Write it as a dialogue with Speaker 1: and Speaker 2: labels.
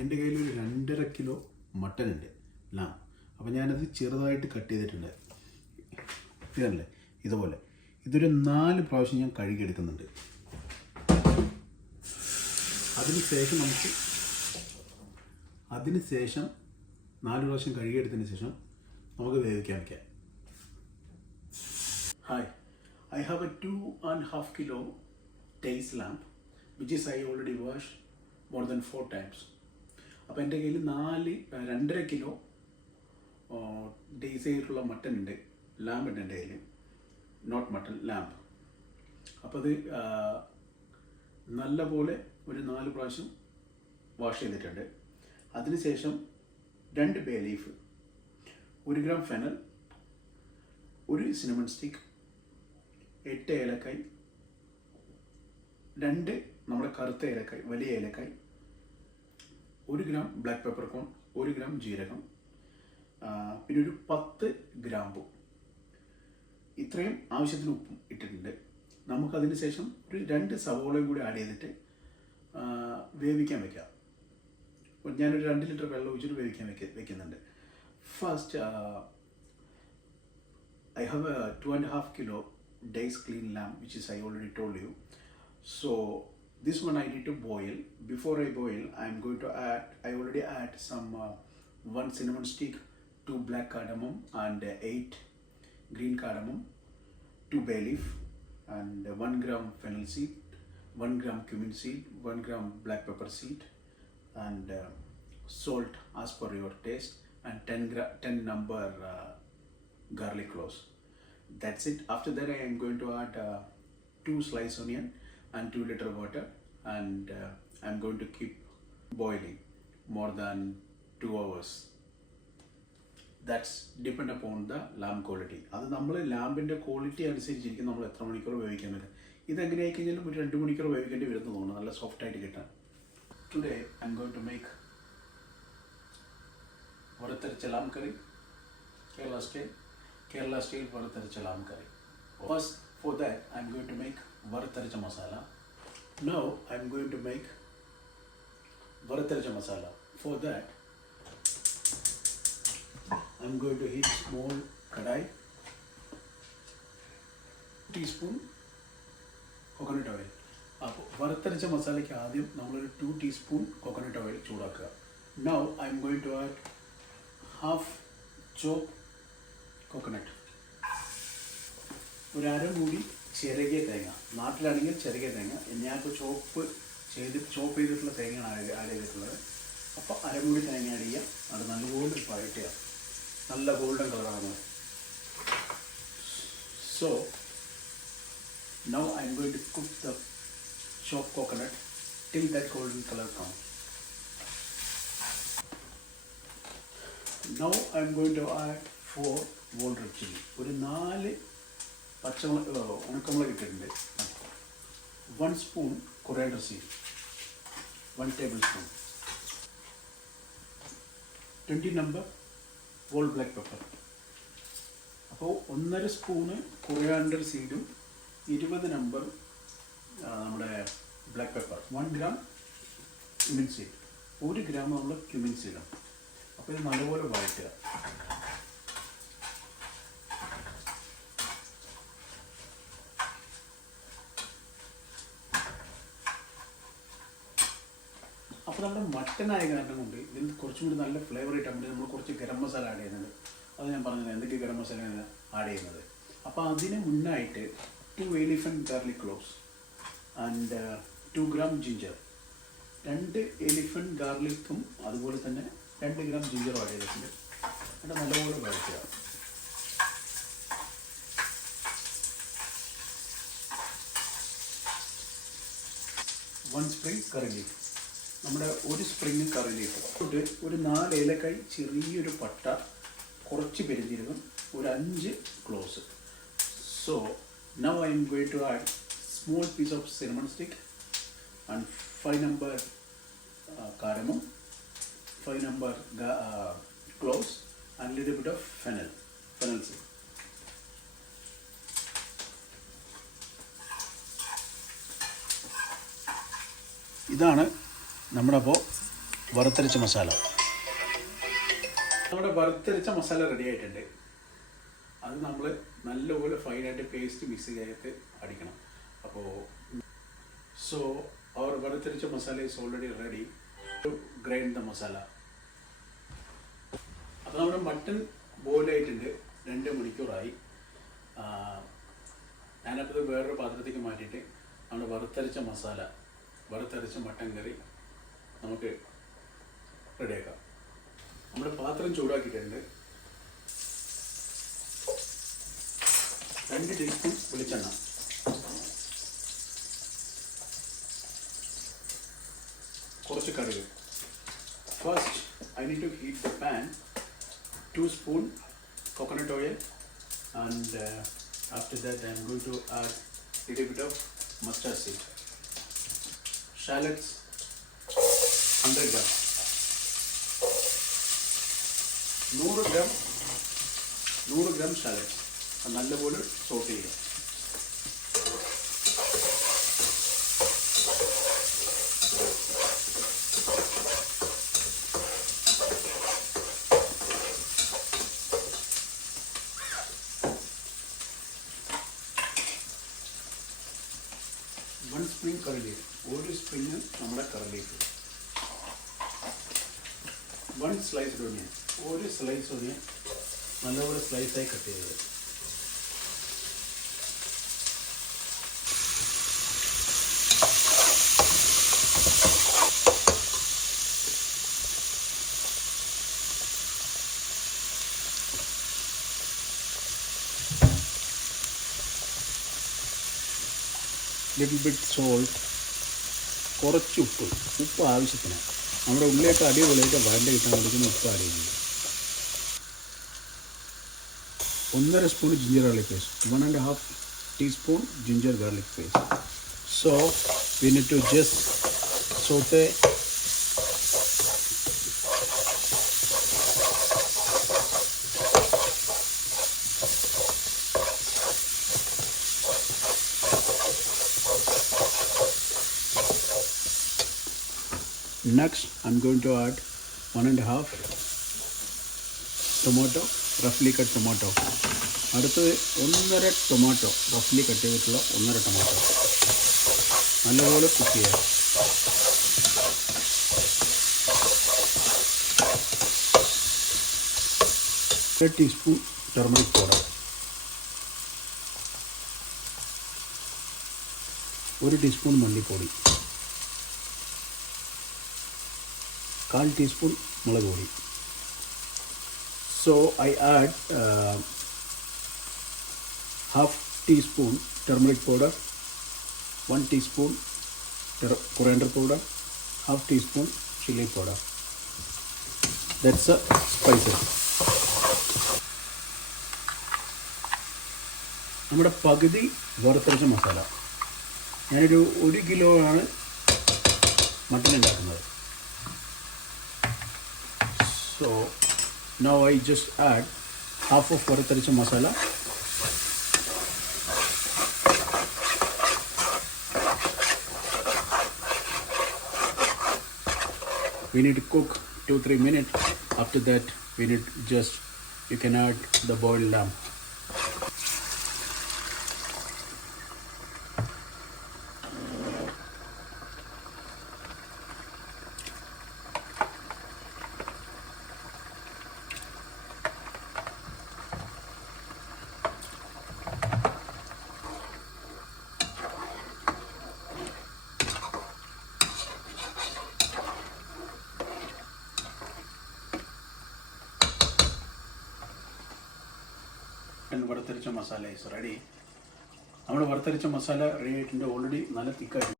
Speaker 1: എന്റെ കയ്യിൽ ഒരു രണ്ടര കിലോ മട്ടൻ ഉണ്ട്. ലാം. അപ്പോൾ ഞാനത് ചെറുതായിട്ട് കട്ട് ചെയ്തിട്ടുണ്ട്. ഇതല്ലേ ഇതുപോലെ. ഇതൊരു നാല് പ്രാവശ്യം ഞാൻ കഴുകിയെടുക്കുന്നുണ്ട് അതിന് ശേഷം നമുക്ക് അതിന് ശേഷം നാല് പ്രാവശ്യം കഴുകിയെടുത്തതിന് ശേഷം നമുക്ക് വേവിക്കാൻ വയ്ക്കാം hi I have a two and half kilo days lamb which is I already wash more than four times അപ്പോൾ എന്റെ കയ്യിൽ നാല് രണ്ടര കിലോ ഡേയ്സ് ആയിട്ടുള്ള മട്ടൻ ഉണ്ട്. ലാമ്പ് ഉണ്ട് എന്റെ കയ്യിൽ നോട്ട് മട്ടൺ ലാമ്പ്. അപ്പോൾ അത് നല്ല പോലെ ഒരു നാല് പ്രാവശ്യം വാഷ് ചെയ്തിട്ടുണ്ട്. അതിനുശേഷം രണ്ട് ബേ ലീഫ് ഒരു ഗ്രാം ഫെനൽ ഒരു സിനമൺ സ്റ്റിക്ക് എട്ട് ഏലക്കായ് രണ്ട് നമ്മുടെ കറുത്ത ഏലക്കായ് വലിയ ഏലക്കായ് ഒരു ഗ്രാം ബ്ലാക്ക് പെപ്പർ കോൺ ഒരു ഗ്രാം ജീരകം പിന്നെ ഒരു പത്ത് ഗ്രാമ്പു ഇത്രയും ആവശ്യത്തിന് ഉപ്പും ഇട്ടിട്ടുണ്ട്. നമുക്കതിന് ശേഷം ഒരു രണ്ട് സവോളയും കൂടി ആഡ് ചെയ്തിട്ട് വേവിക്കാൻ വെക്കാം. ഞാനൊരു രണ്ട് ലിറ്റർ വെള്ളം ഒഴിച്ചിട്ട് വേവിക്കാൻ വെക്ക വെക്കുന്നുണ്ട്. First I have two and half kilo days clean lamb which is I already I you so this one I need to boil. Before I boil, I'm going to add. I already add some uh, one cinnamon stick, two black cardamom, and uh, eight green cardamom, two bay leaf, and uh, one gram fennel seed, one gram cumin seed, one gram black pepper seed, and uh, salt as per your taste, and 10 gra- 10 number. Uh, garlic cloves. That's it. After that, I am going to add uh, two slice onion and 2 liter water, and uh, I'm going to keep boiling more than 2 hours. That's depend upon the lamb quality. അത് നമ്മൾ ലാമ്പിന്റെ quality അനുസരിച്ചിരിക്കും നമ്മൾ എത്ര മണിക്കൂർ വേവിക്കാൻ പറ്റും ഇതെങ്ങനെയായി കഴിഞ്ഞാലും ഒരു രണ്ട് മണിക്കൂർ വേവിക്കേണ്ടി വരുന്ന തോന്നുന്നു നല്ല സോഫ്റ്റ് ആയിട്ട് കിട്ടാൻ today I am going to make varutharacha lamb curry Kerala style Kerala style, Kerala style varataricha lamb curry. First, for going to going to make varataricha masala. Now, I'm going to make varataricha masala. For that, I'm going to heat small kadai, teaspoon coconut oil അപ്പോൾ വറുത്തരച്ച മസാലയ്ക്ക് ആദ്യം നമ്മളൊരു two teaspoon coconut oil ചൂടാക്കുക now I am going to add half chop coconut ഒരു അരമൂടി ചിരകിയ തേങ്ങ. നാട്ടിലാണെങ്കിൽ ചിരകിയ തേങ്ങ. ഞാനിപ്പോൾ ചോപ്പ് ചെയ്ത് ചോപ്പ് ചെയ്തിട്ടുള്ള തേങ്ങയാണ് ആഡ് ചെയ്തിട്ടുള്ളത് അപ്പോൾ അരമൂടി തേങ്ങ ആഡ് ചെയ്യുക അത് നല്ലപോലെ വഴറ്റുക നല്ല ഗോൾഡൻ കളറാണ് so now I am going to cook the chop coconut till the golden colour കാണും now I am going to add four whole chilli. ഒരു നാല് പച്ചമുളക് ഉണക്കമുളക് ഇട്ടിട്ടുണ്ട്. One spoon coriander seed one table spoon twenty number whole black pepper അപ്പോൾ ഒന്നര spoon coriander സീഡും ഇരുപത് നമ്പർ നമ്മുടെ black pepper one gram cumin seed ഒരു ഗ്രാം നമ്മൾ ക്യുമിൻ സീഡാണ് അപ്പോൾ ഇത് നല്ലപോലെ വഴറ്റുക. അപ്പോൾ നമ്മുടെ മട്ടൻ ആയ കാരണം കൊണ്ട് ഇതിന് കുറച്ചും കൂടി നല്ല ഫ്ലേവർ കിട്ടാൻ വേണ്ടി നമ്മൾ കുറച്ച് ഗരം മസാല ആഡ് ചെയ്യുന്നുണ്ട്. അത് ഞാൻ പറഞ്ഞത് എന്തൊക്കെ ഗരം മസാലയാണ് ആഡ് ചെയ്യുന്നത്? അപ്പോൾ അതിന് മുന്നായിട്ട് two elephant garlic cloves and two gram ginger രണ്ട് എലിഫന്റ് ഗാർലിക്കും അതുപോലെ തന്നെ രണ്ട് ഗ്രാം ജിഞ്ചറും ആഡ് ചെയ്തിട്ടുണ്ട്. എന്നിട്ട് നല്ലപോലെ വഴറ്റുക. വൺ സ്പ്രിങ് കറി ലീഫ് നമ്മുടെ ഒരു സ്പ്രിങ് കറി ലീഫ് ഒരു നാല് ഏലക്കായി ചെറിയൊരു പട്ട കുറച്ച് പെരുതിരുന്നു ഒരു അഞ്ച് cloves so now I am going to add small piece of cinnamon stick and five number cardamom five number cloves and little bit of fennel fennel seed ഇതാണ് നമ്മുടെ അപ്പോൾ വറുത്തരച്ച മസാല. നമ്മുടെ വറുത്തരച്ച മസാല റെഡി ആയിട്ടുണ്ട്. അത് നമ്മൾ നല്ലപോലെ ഫൈനായിട്ട് പേസ്റ്റ് മിക്സ് ചെയ്തിട്ട് അടിക്കണം. അപ്പോൾ so our varutharacha masala is already ready to grind the masala അപ്പോൾ നമ്മുടെ മട്ടൺ ബോയിലായിട്ടുണ്ട് രണ്ട് മണിക്കൂറായി. ഞാനപ്പോൾ വേറൊരു പാത്രത്തേക്ക് മാറ്റിയിട്ട് നമ്മുടെ വറുത്തരച്ച മസാല വറുത്തരച്ച മട്ടൻ കറി നമുക്ക് റെഡിയാക്കാം നമ്മുടെ പാത്രം ചൂടാക്കിയിട്ടുണ്ട് രണ്ട് ടീസ്പൂൺ വെളിച്ചെണ്ണ കുറച്ച് കടുക് first I need to heat the pan two spoon coconut oil and uh, after that I am going to add little bit of mustard seed. Shallots 100 gram. 100 gram 100 gram shallots നല്ലപോലെ saute ചെയ്യുക. One spring curry leaf ഒരു spring നമ്മുടെ curry leaf one slice onion ഒരു slice onion നല്ലപോലെ സ്ലൈസായി cut ചെയ്തത്. Little bit salt കുറച്ച് ഉപ്പ്. ഉപ്പ് ആവശ്യത്തിന്. നമ്മുടെ ഉള്ളിയൊക്കെ അടിപൊളിയായിട്ട് വരണ്ട കിട്ടാൻ കൊടുക്കുന്ന ഉപ്പ് ആഡ് ചെയ്യുന്നത്. ഒന്നര spoon ginger garlic paste one and half teaspoon ginger garlic paste so we need to just sauté Next, I'm going to add one and a half tomato, roughly cut tomato. അടുത്തത് ഒന്നര tomato റഫ്ലി cut ചെയ്തിട്ടുള്ള ഒന്നര tomato നല്ലപോലെ cook ചെയ്യുക ഒരു teaspoon turmeric powder ഒരു teaspoon മല്ലിപ്പൊടി. കാൽ ടീസ്പൂൺ മുളക് പൊടി. So I add half teaspoon turmeric powder one teaspoon coriander powder half teaspoon chilli powder that's a spices നമ്മുടെ പകുതി വറുത്തരച്ച മസാല. ഞാനൊരു ഒരു കിലോ ആണ് മട്ടൻ ഉണ്ടാക്കുന്നത്. So now I just add half of varataricha masala. We need to cook two three minutes. After that, we need just you can add the boiled lamb. വറുത്തരച്ച masala is ready നമ്മൾ വറുത്തരച്ച masala ready ആയിട്ടുണ്ട്. Already നല്ല തിക്കായി